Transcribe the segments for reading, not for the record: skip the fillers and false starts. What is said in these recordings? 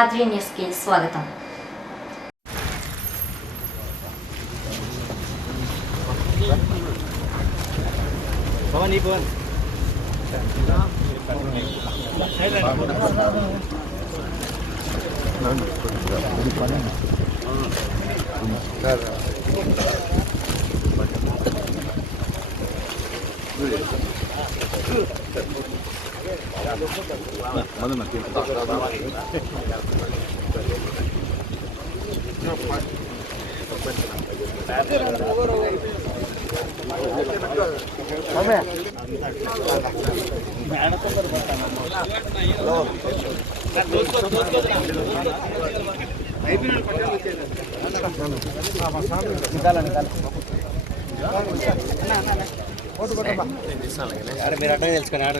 Qadri news కి స్వాగతం. మీరు అడ్డ తెలుసుకొని ఆడ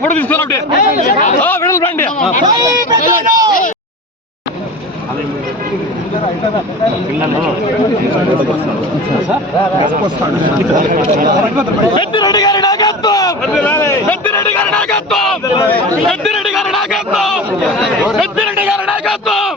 फोटो తీసుకో విడల్ రండి పెద్దిరెడ్డి గారి నాయకత్వం పెద్దిరెడ్డి గారి నాయకత్వం పెద్దిరెడ్డి గారి నాయకత్వం పెద్దిరెడ్డి గారి నాయకత్వం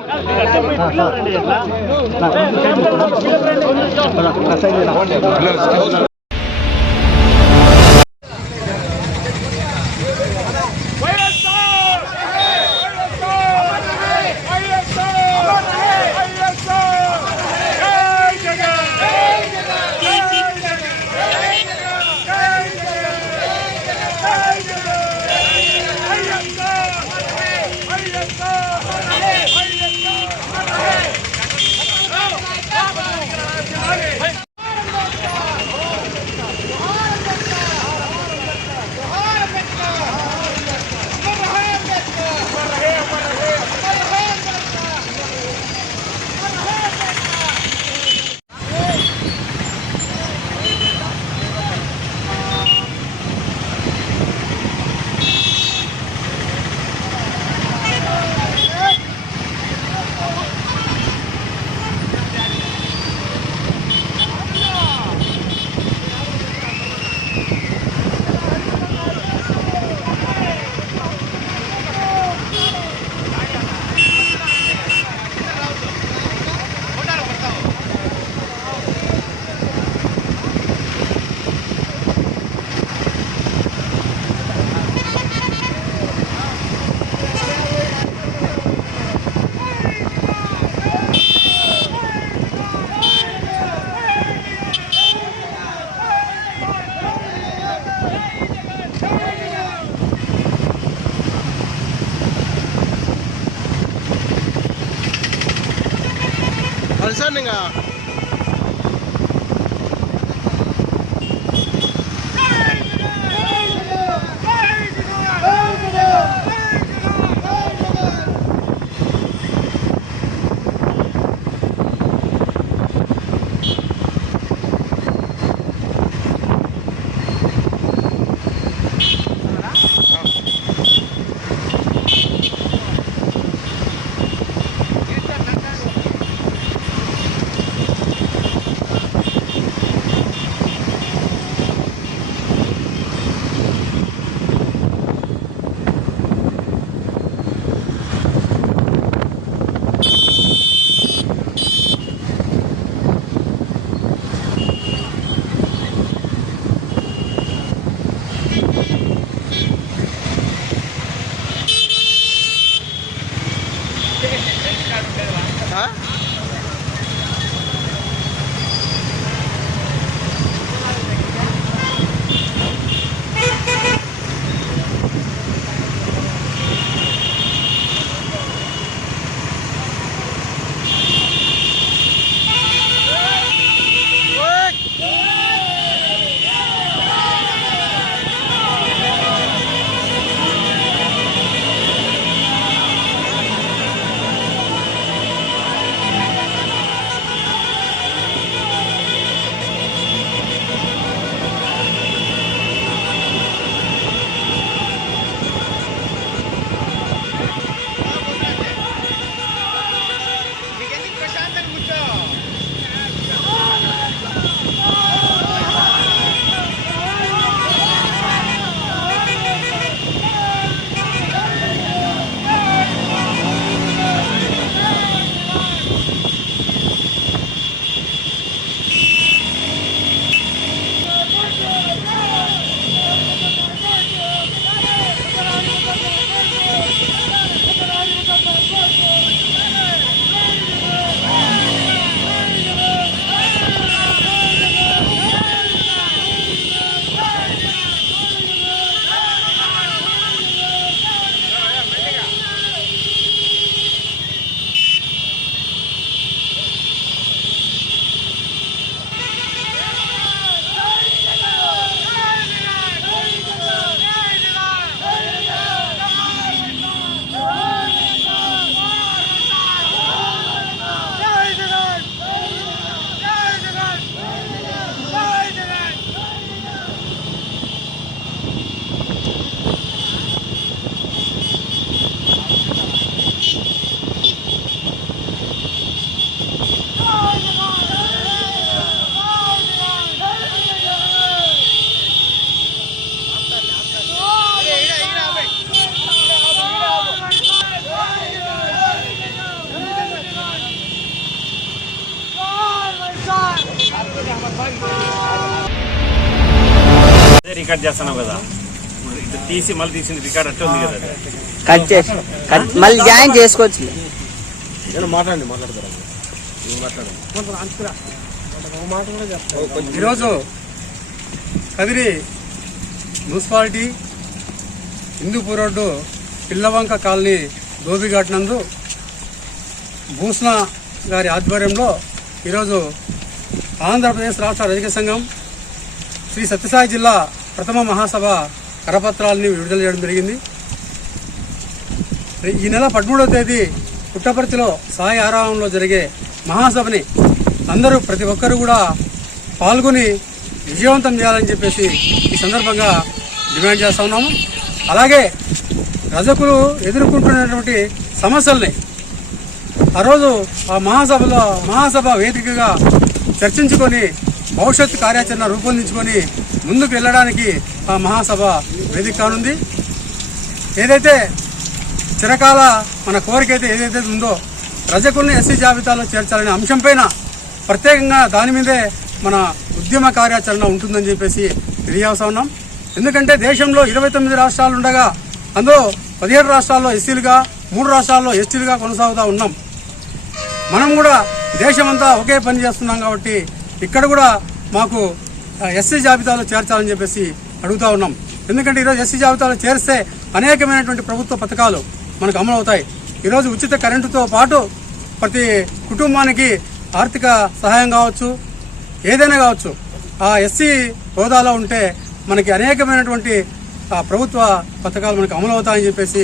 రికార్డ్ చేస్తున్నావు కదా, ఇది తీసి మళ్ళీ తీసింది రికార్డ్ అట్లా ఉంది కదా, కట్ చేసి మళ్ళీ జాయిన్ చేసుకోవచ్చు. ఈరోజు Kadiri municipality Hindupur road Pillavanka colony Dhobighat నందు భూషణ గారి ఆధ్వర్యంలో ఈరోజు ఆంధ్రప్రదేశ్ రాష్ట్ర రజక సంఘం శ్రీ సత్యసాయి జిల్లా ప్రథమ మహాసభ కరపత్రాలని విడుదల చేయడం జరిగింది. ఈ నెల 13వ తేదీ పుట్టపర్తిలో సాయి ఆరామంలో జరిగే మహాసభని అందరూ ప్రతి ఒక్కరు కూడా పాల్గొని విజయవంతం చేయాలని చెప్పేసి ఈ సందర్భంగా డిమాండ్ చేస్తూ ఉన్నాము. అలాగే రజకులు ఎదుర్కొంటున్నటువంటి సమస్యల్ని ఆ రోజు ఆ మహాసభ వేదికగా చర్చించుకొని భవిష్యత్తు కార్యాచరణ రూపొందించుకొని ముందుకు వెళ్ళడానికి ఆ మహాసభ వేదిక కానుంది. ఏదైతే చిరకాల మన కోరిక అయితే ఏదైతే ఉందో రజకుల్ని ఎస్సీ జాబితాలో చేర్చాలనే అంశంపైన ప్రత్యేకంగా దాని మీదే మన ఉద్యమ కార్యాచరణ ఉంటుందని చెప్పేసి తెలియజేస్తా ఉన్నాం. ఎందుకంటే దేశంలో 29 రాష్ట్రాలు ఉండగా అందులో 17 రాష్ట్రాల్లో ఎస్సీలుగా, 3 రాష్ట్రాల్లో ఎస్టీలుగా కొనసాగుతూ ఉన్నాం. మనం కూడా దేశమంతా ఒకే పని చేస్తున్నాం కాబట్టి ఇక్కడ కూడా మాకు ఎస్సీ జాబితాలో చేర్చాలని చెప్పేసి అడుగుతూ ఉన్నాం. ఎందుకంటే ఈరోజు ఎస్సీ జాబితాలో చేరిస్తే అనేకమైనటువంటి ప్రభుత్వ పథకాలు మనకు అమలు అవుతాయి. ఈరోజు ఉచిత కరెంటుతో పాటు ప్రతి కుటుంబానికి ఆర్థిక సహాయం కావచ్చు, ఏదైనా కావచ్చు, ఆ ఎస్సీ హోదాలో ఉంటే మనకి అనేకమైనటువంటి ప్రభుత్వ పథకాలు మనకు అమలు అవుతాయని చెప్పేసి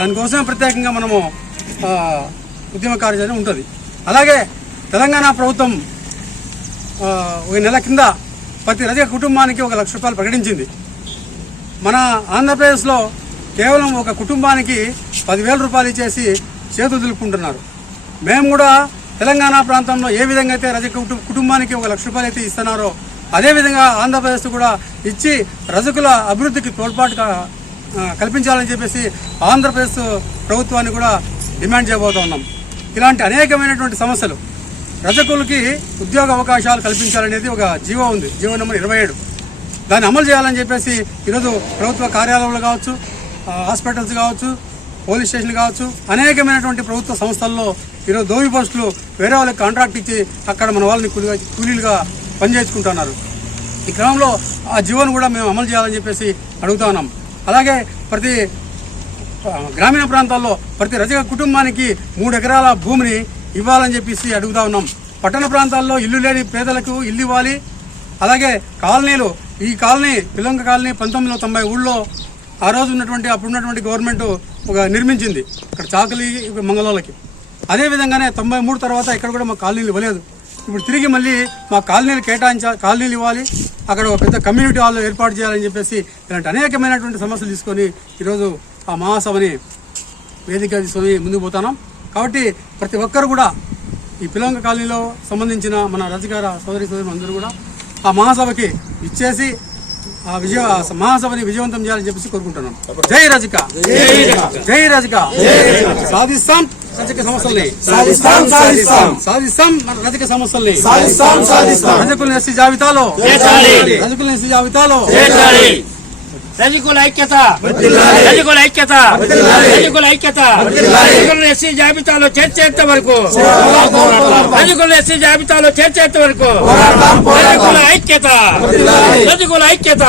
దానికోసమే ప్రత్యేకంగా మనము ఉద్యమ కార్యాచరణ ఉంటుంది. అలాగే తెలంగాణ ప్రభుత్వం ఒక నెల కింద ప్రతి రజక కుటుంబానికి 1 లక్ష రూపాయలు ప్రకటించింది. మన ఆంధ్రప్రదేశ్లో కేవలం ఒక కుటుంబానికి 10,000 రూపాయలు ఇచ్చేసి చేతులు దులుపుకుంటున్నారు. మేము కూడా తెలంగాణ ప్రాంతంలో ఏ విధంగా అయితే రజక కుటుంబానికి 1 లక్ష రూపాయలు అయితే ఇస్తున్నారో అదేవిధంగా ఆంధ్రప్రదేశ్ కూడా ఇచ్చి రజకుల అభివృద్ధికి తోడ్పాటు కల్పించాలని చెప్పేసి ఆంధ్రప్రదేశ్ ప్రభుత్వాన్ని కూడా డిమాండ్ చేయబోతూ ఉన్నాం. ఇలాంటి అనేకమైనటువంటి సమస్యలు, రజకులకి ఉద్యోగ అవకాశాలు కల్పించాలనేది ఒక జీవో ఉంది, జీవో నెంబర్ 27. దాన్ని అమలు చేయాలని చెప్పేసి ఈరోజు ప్రభుత్వ కార్యాలయాలు కావచ్చు, హాస్పిటల్స్ కావచ్చు, పోలీస్ స్టేషన్లు కావచ్చు, అనేకమైనటువంటి ప్రభుత్వ సంస్థల్లో ఈరోజు దోవి పోస్టులు వేరే వాళ్ళకి కాంట్రాక్ట్ ఇచ్చి అక్కడ మన వాళ్ళని కూలీలుగా పనిచేసుకుంటున్నారు. ఈ క్రమంలో ఆ జీవోను కూడా మేము అమలు చేయాలని చెప్పేసి అడుగుతా ఉన్నాం. అలాగే ప్రతి గ్రామీణ ప్రాంతాల్లో ప్రతి రజక కుటుంబానికి 3 ఎకరాల భూమిని ఇవ్వాలని చెప్పేసి అడుగుతా ఉన్నాం. పట్టణ ప్రాంతాల్లో ఇల్లు లేని పేదలకు ఇల్లు ఇవ్వాలి. అలాగే కాలనీలు, ఈ కాలనీ పిల్లంక కాలనీ 1990 ఊళ్ళో ఆ రోజు అప్పుడున్నటువంటి గవర్నమెంట్ ఒక నిర్మించింది ఇక్కడ చాకలి మంగళాలకి. అదేవిధంగానే 93 తర్వాత ఇక్కడ కూడా మా కాలనీలు ఇవ్వలేదు. ఇప్పుడు తిరిగి మళ్ళీ మా కాలనీలు కాలనీలు ఇవ్వాలి, అక్కడ ఒక పెద్ద కమ్యూనిటీ హాల్ ఏర్పాటు చేయాలని చెప్పేసి ఇలాంటి అనేకమైనటువంటి సమస్యలు తీసుకొని ఈరోజు ఆ మహాసభని వేదిక తీసుకొని ముందుకు పోతున్నాం. కాబట్టి ప్రతి ఒక్కరు కూడా ఈ పిల్లంక కాలనీలో సంబంధించిన మన రజకార సోదరి అందరూ కూడా ఆ మహాసభకి ఇచ్చేసి ఆ మహాసభని విజయవంతం చేయాలని చెప్పేసి కోరుకుంటున్నాం. జై రజక, జై రజక, సాధిస్తాం రజక సమస్యల్ని, సాధిస్తాం మన రజక సమస్యల్ని, రజకుల ఎస్సీ జాబితాలో, రజకుల ఎస్సీ జాబితాలో రజకుల ఐక్యత, రజకుల ఐక్యత, రజకుల ఐక్యత, రజకుల ఎస్సీ జాబితాలో చేర్చేంత వరకు, రజకుల ఎస్సీ జాబితాలో చేర్చేంత వరకు రజకుల ఐక్యత, రజకుల ఐక్యత.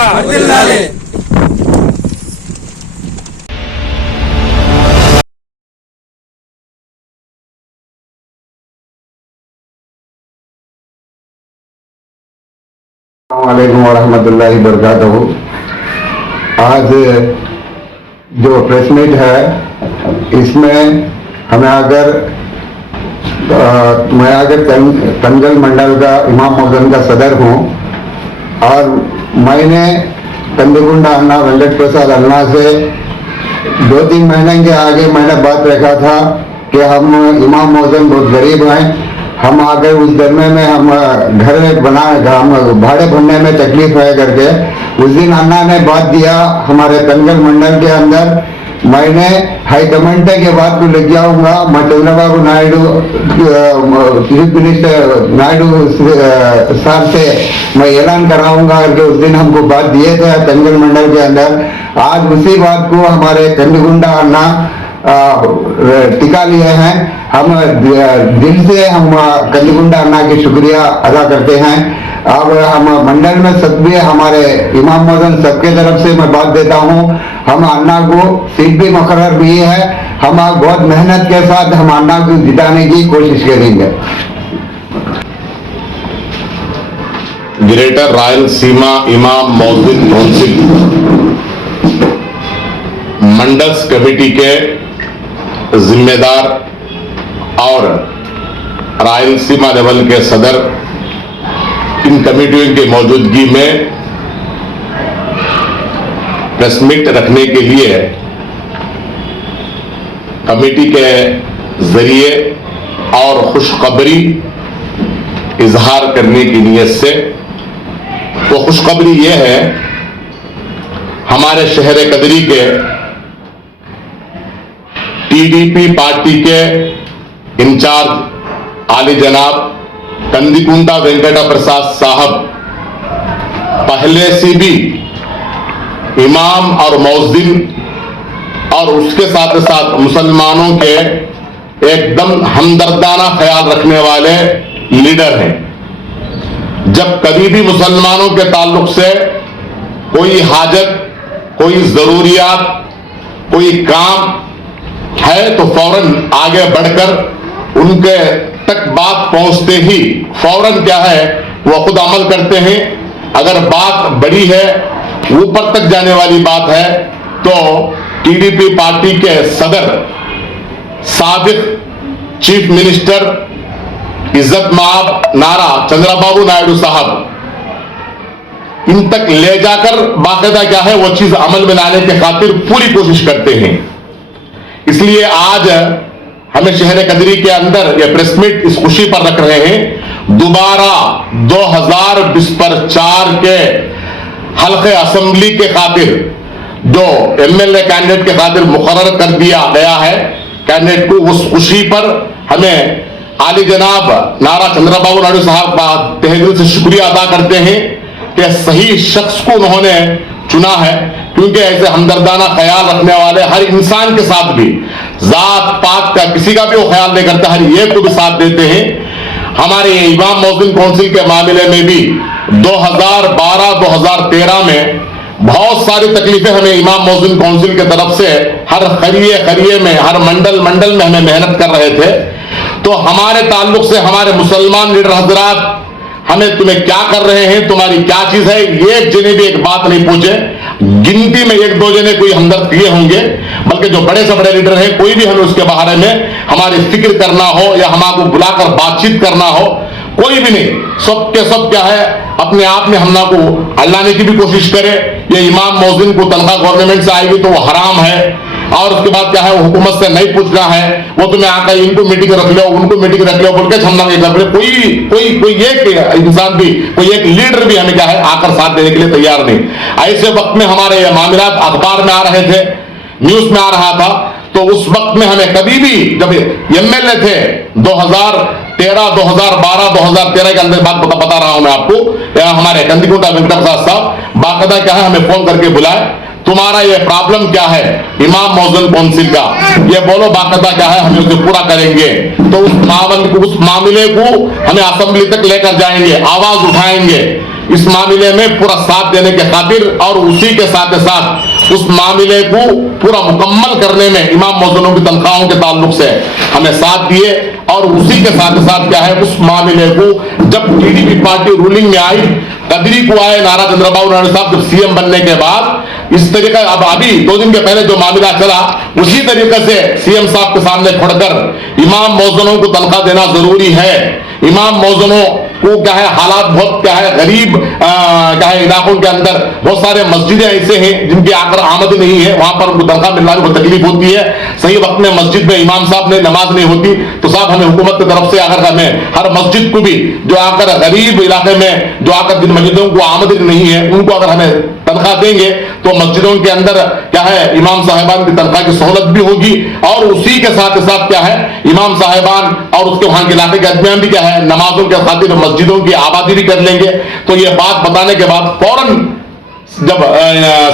अस्सलामुअलैकुम वरहमतुल्लाहि वबरकातुहू। आज जो प्रेस मीट है इसमें मैं अगर तंगल मंडल का इमाम मोहम्मद का सदर हूँ और मैंने कंदकुंडा अन्ना वेंकट प्रसाद अन्ना से 2-3 महीने के आगे मैंने बात रखा था कि हम इमाम मोहम्मद बहुत गरीब हैं, हम आगे उस दरमे में हम घर बना हम भाड़े भरने में तकलीफ है करके उस दिन अन्ना ने बात दिया हमारे तंगल मंडल के अंदर। मैंने हाईकमांड के बाद को लग जाऊंगा, मैं चंद्रबाबू नायडू चीफ मिनिस्टर नायडू साहब से मैं ऐलान कराऊंगा करके उस दिन हमको बात दिए थे तंगल मंडल के अंदर। आज उसी बात को हमारे कंदीगुंडा अन्ना टिका लिए हैं। हम दिल से हम कंदीगुंडा अन्ना की शुक्रिया अदा करते हैं। अब हम मंडल में सभी हमारे इमाम मौजन सबके तरफ से मैं बात देता हूँ, हम अन्ना को सीट भी मुकर्रर भी है, हम बहुत मेहनत के साथ हम अन्ना को जिताने की कोशिश करेंगे। ग्रेटर रायलसीमा इमाम मौजूद काउंसिल मंडल्स कमेटी के जिम्मेदार और रायलसीमा लेवल के सदर इन कमेटियों की मौजूदगी में प्रेस मीट रखने के लिए कमेटी के जरिए और खुशखबरी इजहार करने की नीयत से, तो खुशखबरी ये है हमारे शहर कदरी के टीडीपी पार्टी के इंचार्ज आली जनाब कंदीकुंटा वेंकटा प्रसाद साहब पहले से भी इमाम और मौज़िन और उसके साथ साथ मुसलमानों के एकदम हमदर्दाना ख्याल रखने वाले लीडर हैं। जब कभी भी मुसलमानों के ताल्लुक से कोई हाजत, कोई जरूरियात, कोई काम है तो फौरन आगे बढ़कर उनके तक बात पहुंचते ही फौरन क्या है वो खुद अमल करते हैं। अगर बात बड़ी है, ऊपर तक जाने वाली बात है, तो टीडीपी पार्टी के सदर साबिक चीफ मिनिस्टर इज्जत माब नारा चंद्रबाबू नायडू साहब इन तक ले जाकर बाकायदा क्या है वो चीज अमल में लाने के खातिर पूरी कोशिश करते हैं। इसलिए आज हमें शहर कदरी के अंदर ये प्रेस मीट इस खुशी पर रख रहे हैं, दोबारा 2024 के हल्के असेंबली के खातिर जो एमएलए कैंडिडेट के खातिर मुकर्रर कर दिया गया है कैंडिडेट को, उस खुशी पर हमें आली जनाब नारा चंद्रबाबू नायडू साहब का तहे दिल से शुक्रिया अदा करते हैं कि सही शख्स को उन्होंने चुना है, क्योंकि ऐसे हमदर्दाना ख्याल रखने वाले हर इंसान के साथ भी, जात पात का किसी का भी वो ख्याल नहीं करता, हर एक को भी साथ देते हैं। हमारे इमाम मौज़िन काउंसिल के मामले में भी 2012-2013 में बहुत सारी तकलीफें हमें इमाम मौज़िन काउंसिल की तरफ से हर खरिये में, हर मंडल में हमें मेहनत कर रहे थे। तो हमारे ताल्लुक से हमारे मुसलमान लीडर हजरात हमें तुम्हें क्या कर रहे हैं, तुम्हारी क्या चीज है, एक जने भी एक बात नहीं पूछे। गिनती में 1-2 जने कोई हमदर्द किए होंगे, बल्कि जो बड़े से बड़े लीडर हैं कोई भी हमें उसके बारे में हमारी फिक्र करना हो या हमको बुलाकर बातचीत करना हो, कोई भी नहीं। सब के सब क्या है अपने आप में हमना को अल्लाने की भी कोशिश करे। ये इमाम मौज़िन को तनख्वाह गवर्नमेंट से आएगी तो वो हराम है, और उसके बाद क्या है वो हुकूमत से नहीं पूछना है, वो तुम्हें आकर इनको मीटिंग रख लो, उनको मीटिंग रख लो बोल के हमना कोई एक इंसान भी, कोई एक लीडर भी हमें क्या है आकर साथ देने के लिए तैयार नहीं। ऐसे वक्त में हमारे ये मामलात अखबार में आ रहे थे, न्यूज में आ रहा था, तो उस वक्त में हमें कभी भी जब एमएलए थे 2013, 2012, 2013 के अंदर बात बता रहा हूं मैं आपको, हमारे कंदीकुंटा वेंकटा प्रसाद साहब बाकायदा क्या है हमें फोन करके बुलाए, तुम्हारा ये प्रॉब्लम क्या है इमाम मौज़िन काउंसिल का, ये बोलो, बाकायदा क्या है हम उसे पूरा करेंगे। तो उस मामले को हमें असेंबली तक लेकर जाएंगे, आवाज उठाएंगे, इस मामले में पूरा साथ देने के खातिर, और उसी के साथ साथ उस मामले को पूरा मुकम्मल करने में इमाम मौज़िनों की तनख्वाहों के ताल्लुक से हमें साथ दिए। और उसी के साथ साथ क्या है उस मामले को जब टीडीपी पार्टी रूलिंग में आई, कदरी को आए नारा चंद्रबाबू नायडू साहब जब सीएम बनने के बाद, इस तरीके अब अभी 2 दिन के पहले जो मामला चला उसी तरीके से सीएम साहब के सामने खड़कर इमाम मौज़िनों को तनख्वाह देना जरूरी है, इमाम मौज़िनों को क्या है हालात बहुत क्या है गरीब क्या है इलाकों के अंदर बहुत सारे मस्जिदें ऐसे हैं जिनकी आकर आमद नहीं है, वहां पर उनको तनख्वाह मिलना में बहुत तकलीफ होती है, सही वक्त में मस्जिद में इमाम साहब ने नमाज नहीं होती, तो साहब हमें हुकूमत की तरफ से अगर हमें हर मस्जिद को भी जो आकर गरीब इलाके में जो आकर जिन मस्जिदों को आमदनी नहीं है उनको अगर हमें तनख्वाह देंगे तो मस्जिदों के अंदर क्या है इमाम साहिबान की तनख्वाह की सहूलत भी होगी और उसी के साथ क्या है इमाम साहिबान और उसके वहां के इलाके के अदमियान भी क्या है नमाजों के खातिर मस्जिदों की आबादी भी कर लेंगे। तो ये बात बताने के बाद फौरन जब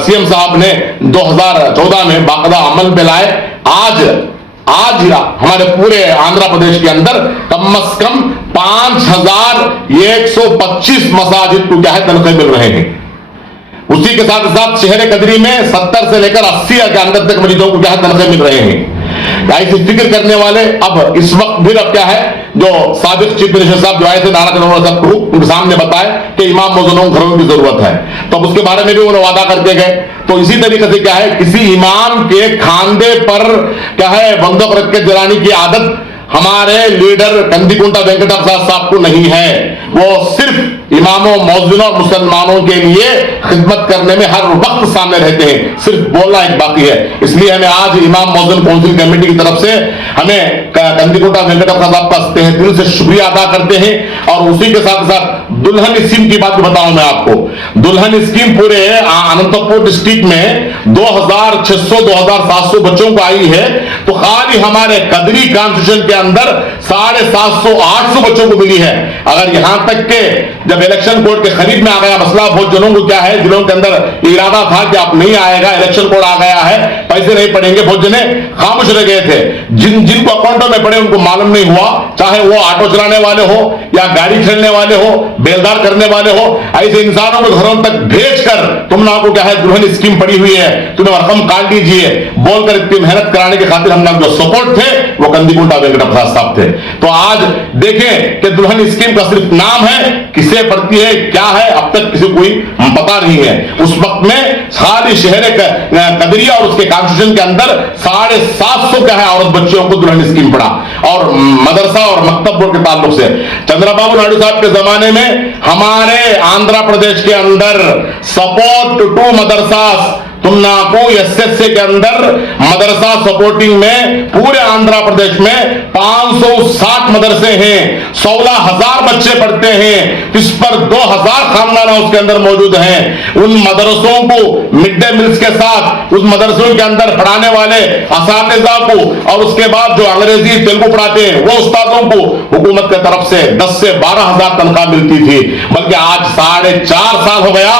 सीएम साहब ने 2014 में बाकायदा अमल में लाए, आज हमारे पूरे आंध्र प्रदेश के अंदर कम से कम 5125 मसाजिद को क्या है तनख्वाह मिल रहे हैं। उसी के साथ साथ शहर कदरी में 70 से लेकर 80 के अंदर तक मरीजों को क्या है तनख्वाह मिल रहे हैं। ऐसी फिक्र करने वाले अब इस वक्त फिर अब क्या है जो साबिक चीफ मिनिस्टर साहब जो आए थे नारा चंद्रबाबू साहब को उनके सामने बताए कि इमाम मौजूदों को घरों की जरूरत है, तो अब उसके बारे में भी उन्होंने वादा करके गए। तो इसी तरीके से क्या है किसी इमाम के खांधे पर क्या है बंदूक रख के जलाने की आदत हमारे लीडर कंदिकुंटा वेंकटा प्रसाद साहब को नहीं है। वो सिर्फ इमामों मौजूदों और मुसलमानों के लिए खिदमत करने में हर वक्त सामने रहते हैं, सिर्फ बोलना एक बाकी है। इसलिए हमें आज इमाम मौजूद काउंसिल कमेटी की तरफ से हमें कंदिकुंटा वेंकटा प्रसाद साहब का तहे दिल से शुक्रिया अदा करते हैं। और उसी के साथ साथ दुल्हन स्कीम की बात बताऊं मैं आपको, दुल्हन स्कीम पूरे अनंतपुर डिस्ट्रिक्ट में 2600-2700 बच्चों को आई है, तो खाली हमारे कदरी कॉन्स्टिट्यूशन के अंदर 750-800 बच्चों को मिली है। अगर यहां तक के जब इलेक्शन कोड के करीब में आ गया मसला, बहुत जनों को क्या है जिलों के अंदर इरादा था कि आप नहीं आएगा, इलेक्शन कोड आ गया है, पैसे नहीं पड़ेंगे, बहुत जने खामोश रह गए थे। जिनको अकाउंटों में पड़े उनको मालूम नहीं हुआ, चाहे वो ऑटो चलाने वाले हो या गाड़ी खेलने वाले हो, बेलदार करने वाले हो, ऐसे इंसानों को घरों तक भेजकर तुम ना को क्या है दुल्हन स्कीम पड़ी हुई है, तुम्हें रकम काट दीजिए बोलकर इतनी मेहनत कराने के खातिर हम लोग जो सपोर्ट थे वो कंदिकुंटा वेंकटा प्रसाद साहब थे। तो आज देखें कि दुल्हन स्कीम का सिर्फ नाम है, किसे पड़ती है क्या है अब तक किसी कोई पता नहीं है। उस वक्त में सारी शहर कदरिया और उसके कॉन्स्टिट्यूशन के अंदर 750 क्या है औरत बच्चियों को दुल्हन स्कीम पड़ा। और मदरसा और मकतब बोर्ड के ताल्लुक से चंद्रबाबू नायडू साहब के जमाने में हमारे आंध्र प्रदेश के अंदर सपोर्ट टू मदरसा तुमनाको एसएससी के अंदर मदरसा सपोर्टिंग में पूरे आंध्र प्रदेश में 560 मदरसे हैं, 16,000 बच्चे पढ़ते हैं, इस पर 2,000 खानदान उसके अंदर मौजूद हैं। उन मदरसों को मिड डे मील्स के साथ उस मदरसों के अंदर पढ़ाने वाले असातिज़ा को और उसके बाद जो अंग्रेजी तेलुगु पढ़ाते हैं वो उस्तादों को हुकूमत की तरफ से 10 से 12,000 तनख्वाह मिलती थी। बल्कि आज 4.5 साल हो गया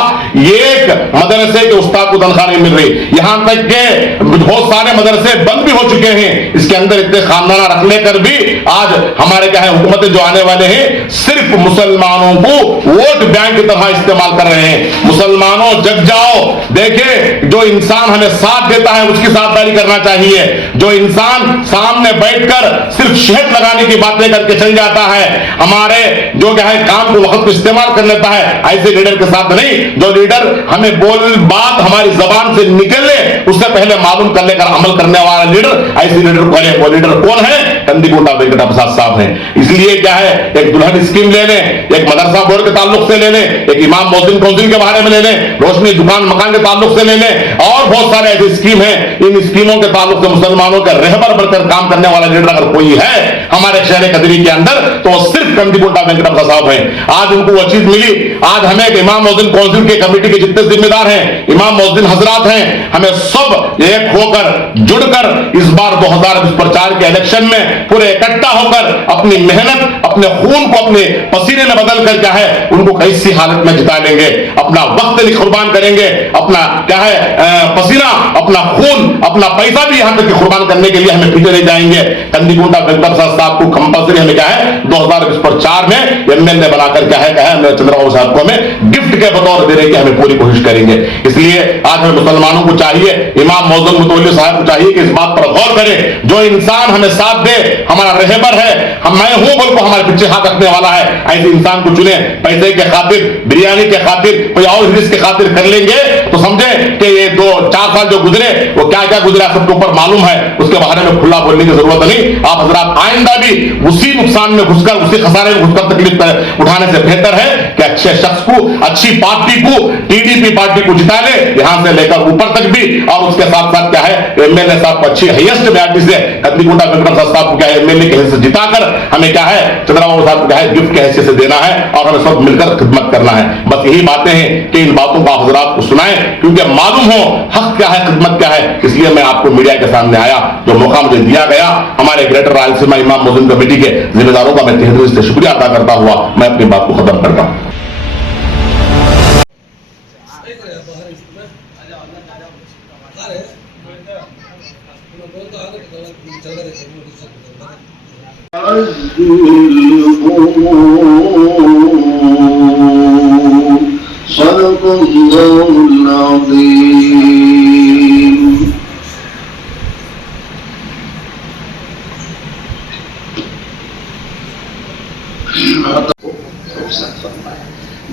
एक मदरसे के उस्ताद को तनख्वाह नहीं मिल रही, यहां तक के बहुत सारे मदरसे बंद भी हो चुके हैं। इसके अंदर इतने खानदाना रखने कर भी आज हमारे क्या है हुकूमत जो आने वाले हैं सिर्फ मुसलमानों को वोट बैंक की तरह इस्तेमाल कर रहे हैं। मुसलमानों जग जाओ, देखे जो इंसान हमें साथ देता है उसकी साथदारी करना चाहिए। जो इंसान सामने बैठकर सिर्फ शहद लगाने की बातें करके चल जाता है, हमारे जो क्या है काम को वक्त इस्तेमाल कर लेता है, ऐसे लीडर के साथ नहीं। जो लीडर हमें बोल बात हमारी जबान से निकले उससे पहले मालूम कर लेकर अमल करने वाला लीडर, ऐसे लीडर बोले वो लीडर कौन है? कंदिकुंटा वेंकटा प्रसाद साहब हैं। इसलिए क्या है एक दुल्हन स्कीम ले लें, एक मदरसा बोर्ड के ताल्लुक से ले लें, एक इमाम मौजूद काउंसिल के बारे में ले लें, रोशनी दुकान मकान के ताल्लुक से ले लें, और बहुत सारे ऐसे स्कीम है। इन स्कीमों के ताल्लुक से मुसलमानों का रहबर बनकर काम करने वाला लीडर अगर कोई है हमारे शहर कदरी के अंदर तो वो सिर्फ कंदिकुंटा वेंकटा प्रसाद साहब हैं। आज उनको वो चीज मिली। आज हमें इमाम मौजूद काउंसिल के कमेटी के जितने जिम्मेदार हैं, इमाम मौजूद हजरात हैं, हमें सब एक होकर जुड़कर इस बार 2020 प्रचार के इलेक्शन में पूरे इकट्ठा होकर अपनी मेहनत अपने खून को अपने पसीने में बदल कर क्या है उनको कैसी हालत में जिता लेंगे, अपना वक्त कुर्बान करेंगे, अपना क्या है पसीना अपना खून अपना पैसा भी यहां तक कुर्बान करने के लिए हमें पीछे नहीं जाएंगे। कंदिकुंटा वेंकटा प्रसाद साहब को कंपल्सरी हमें क्या है 2020 प्रचार में एमएलए बनाकर क्या है चंद्रबाबू साहब आपको हमें गिफ्ट के बतौर देने की हमें पूरी कोशिश करेंगे। इसलिए आज हमें मुसलमानों को चाहिए, इमाम मौजूद मुतवल्ली साहब को चाहिए कि इस बात पर गौर करें, जो इंसान हमें साथ दे, हमारा रहबर है, मैं हूं बोल को हमारे पीछे हाथ रखने वाला है, ऐसे इंसान को चुने। पैसे के खातिर, बिरयानी के खातिर, कोई और रिस्क के खातिर कर लेंगे तो समझे कि ये 2-4 साल जो गुजरे वो क्या क्या गुजरा सबके ऊपर मालूम है, उसके बारे में खुला बोलने की जरूरत नहीं। आप हजरात आइंदा भी उसी नुकसान में घुसकर, उसी खसारे में घुसकर तकलीफ उठाने से बेहतर है कि अच्छे शख्स को, अच्छी पार्टी को, टीडीपी पार्टी को जिता ले, यहां से लेकर ऊपर तक भी। और उसके साथ साथ क्या है, एमएलए साहब को अच्छी हाईएस्ट मेजॉरिटी से कदलीकुंडा वेंकट साहब को क्या है एमएलए के हिस्से से जिताकर हमें क्या है चंद्रबाबू साहब को क्या है गिफ्ट के हैसियत से देना है और हमें सब मिलकर खिदमत करना है। बस यही बातें हैं कि इन बातों को आप हजरात को सुनाएं, क्योंकि मालूम हो हक क्या है, खिदमत क्या है। इसलिए मैं आपको मीडिया के सामने आया, जो मौका मुझे दिया गया, हमारे ग्रेटर रायलसीमा इमाम मुस्लिम कमेटी के जिम्मेदारों का मैं तहे दिल से शुक्रिया अदा करता हुआ मैं अपनी बात को खत्म करता हूं।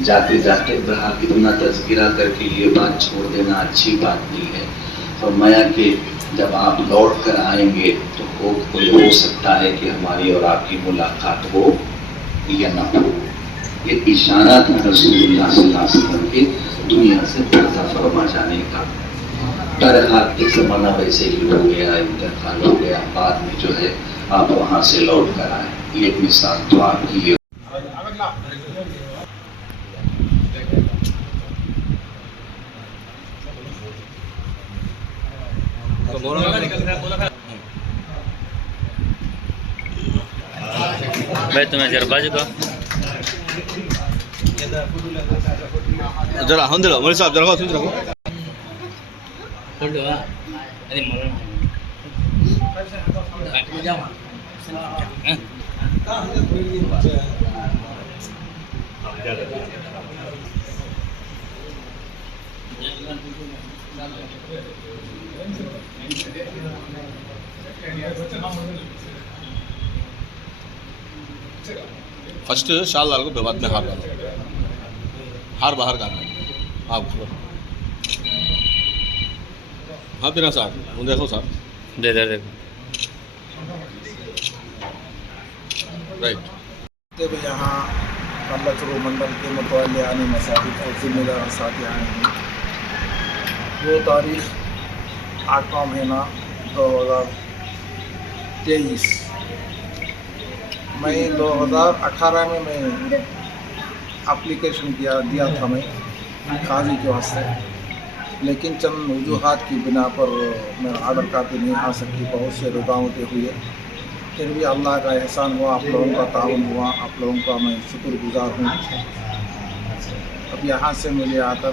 जाते जाते बहा कितना तज़किरा करके ये बात छोड़ देना अच्छी बात नहीं है। फरमाया कि जब आप लौट कर आएंगे तो कोई हो सकता है कि हमारी और आपकी मुलाकात हो या ना हो। ये इशारा था रसूलुल्लाह सल्लल्लाहु अलैहि वसल्लम के दुनिया से पर्दा फरमा जाने का। तरह एक ज़माना वैसे ही हो गया, इंतकाल हो गया, बाद में जो है आप वहाँ से लौट कर आए। ये अपने साथ दुआ की। भाई तुम्हें जरा बाजू का जरा हम दिलो मोली साहब जरा सुन रखो अरे फर्स्ट शाल डाल को बाद में हार डालो, हार बाहर डालना है आप। हाँ बिना साहब वो देखो साहब दे दे देखो राइट। जब यहाँ मल्लचरू मंडल के मुतवल्ली आने मसाजिद और जिम्मेदार साथी आए हैं, वो तारीख 8वां महीना 2023 मैं 2018 में मैं एप्लीकेशन दिया था मैं काजी के वास्ते, लेकिन चंद वजूहात की बिना पर मेरा आर्डर कापी नहीं आ सकती, बहुत से रुकावटें हुई। फिर भी अल्लाह का एहसान हुआ, आप लोगों का ताउन हुआ, आप लोगों का मैं शुक्रगुजार हूँ। अब यहाँ से मुझे आकर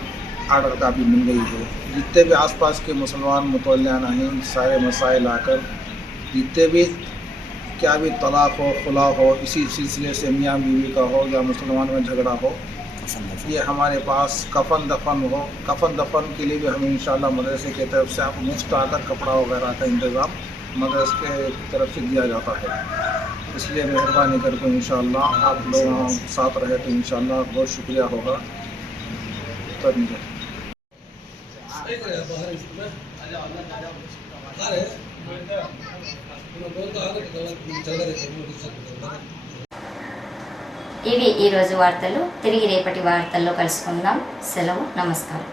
आर्डर कापी मिल गई है। जितने भी आसपास के मुसलमान मुतवल्लियान हैं, सारे मसाइल आकर जितने भी क्या भी तलाक़ हो, खुला हो, इसी सिलसिले से मियाँ बीवी का हो या मुसलमान में झगड़ा हो, ये हमारे पास कफन दफन के लिए भी हमें इंशाअल्लाह मदरसे की तरफ से आप मुफ्त आकर कपड़ा वगैरह का इंतज़ाम मदरसे की तरफ से दिया जाता है। इसलिए मेहरबानी करके इंशाअल्लाह आप लोग साथ रहे तो इंशाअल्लाह बहुत शुक्रिया होगा। ఇవి ఈరోజు వార్తలు. తిరిగి రేపటి వార్తల్లో కలుసుకుందాం. సెలవు. నమస్కారం.